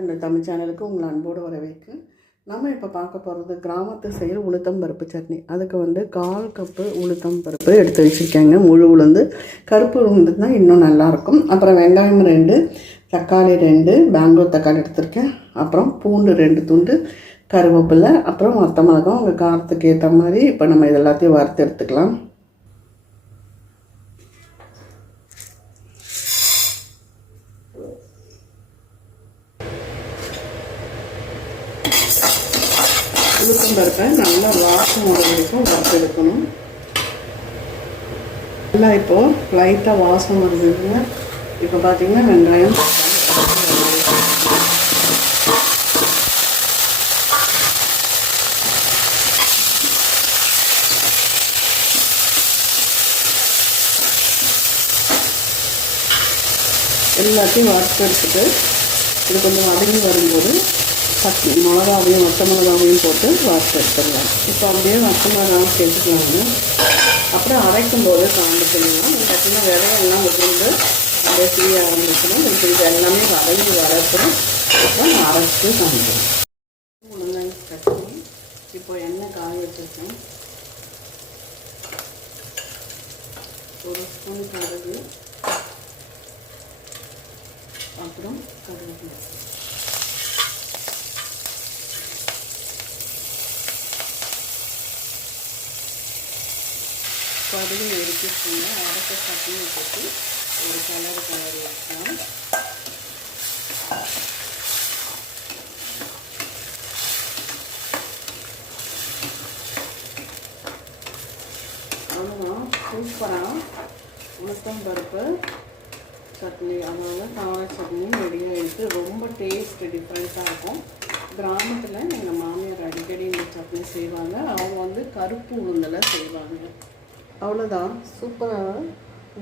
இந்த தமிழ் சேனலுக்கு உங்களை அன்போடு வரவேற்கு. நம்ம இப்போ பார்க்க போகிறது கிராமத்து சைடு உளுத்தம் பருப்பு சட்னி. அதுக்கு 1/4 கப்பு உளுத்தம் பருப்பு எடுத்து வச்சுருக்கேங்க. முழு உளுந்து, கருப்பு உளுந்து தான் இன்னும் நல்லாயிருக்கும். அப்புறம் வெங்காயம் 2, தக்காளி 2, பெங்களூர் தக்காளி எடுத்திருக்கேன். அப்புறம் பூண்டு 2 துண்டு, கருவேப்பிலை, அப்புறம் வத்த மிளகாய் உங்கள் காரத்துக்கு ஏற்ற மாதிரி. இப்போ நம்ம இது எல்லாத்தையும் வறுத்து எடுத்துக்கலாம். உளுத்தம் பருப்பை நல்லா வாசம் வர வரைக்கும் வறுத்து எடுக்கணும். நல்லா இப்போது லைட்டாக வாசம் வருதுங்க. இப்போ பார்த்தீங்கன்னா வெங்காயம் எல்லாத்தையும் வறுத்து எடுத்துட்டு இது கொஞ்சம் வதங்கி வரும்போது மிளகாவையும் வத்த மிளகாவையும் போட்டு வறுத்து எடுத்துடலாம். இப்போ அப்படியே வத்த மிளகாவும் சேர்த்துக்கலாங்க. அப்புறம் அரைக்கும் போது காமிச்சிங்கன்னா பார்த்தீங்கன்னா விதையெல்லாம் உதிர்ந்து அப்படியே தீய ஆரம்பிக்கணும். இப்போ இது எல்லாமே வதங்கி வரப்போ இப்போ அரைச்சி காமிக்கணும். முள்ளங்கி சட்னி இப்போ எண்ணெய் காய வச்சுருக்கேன். 1 ஸ்பூன் கடுகு, அப்புறம் கருவேப்பிலை, கடுகு எடுத்துக்கோங்க. அரைச்ச சட்னியை போட்டு ஒரு கலர் வச்சோம். அவ்வளோதான், சூப்பராக உளுத்தம் பருப்பு சட்னி, அதனால கார சட்னி ரெடியாக இருக்குது. ரொம்ப டேஸ்ட் டிஃப்ரெண்ட்டாக இருக்கும். கிராமத்தில் எங்கள் மாமியார் அடிக்கடி இந்த சட்னி செய்வாங்க. அவங்க கருப்பு உளுந்தில் செய்வாங்க. அவ்வளோதான், சூப்பராக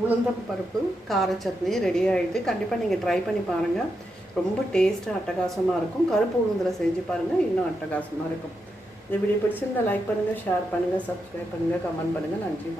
உளுந்தம் பருப்பு கார சட்னி ரெடி ஆகிடுது. கண்டிப்பாக நீங்கள் ட்ரை பண்ணி பாருங்கள். ரொம்ப டேஸ்ட்டாக அட்டகாசமாக இருக்கும். கருப்பு உளுந்தில் செஞ்சு பாருங்கள், இன்னும் அட்டகாசமாக இருக்கும். இந்த வீடியோ பிடிச்சிருந்தால் லைக் பண்ணுங்கள், ஷேர் பண்ணுங்கள், சப்ஸ்கிரைப் பண்ணுங்கள், கமெண்ட் பண்ணுங்கள். நன்றி.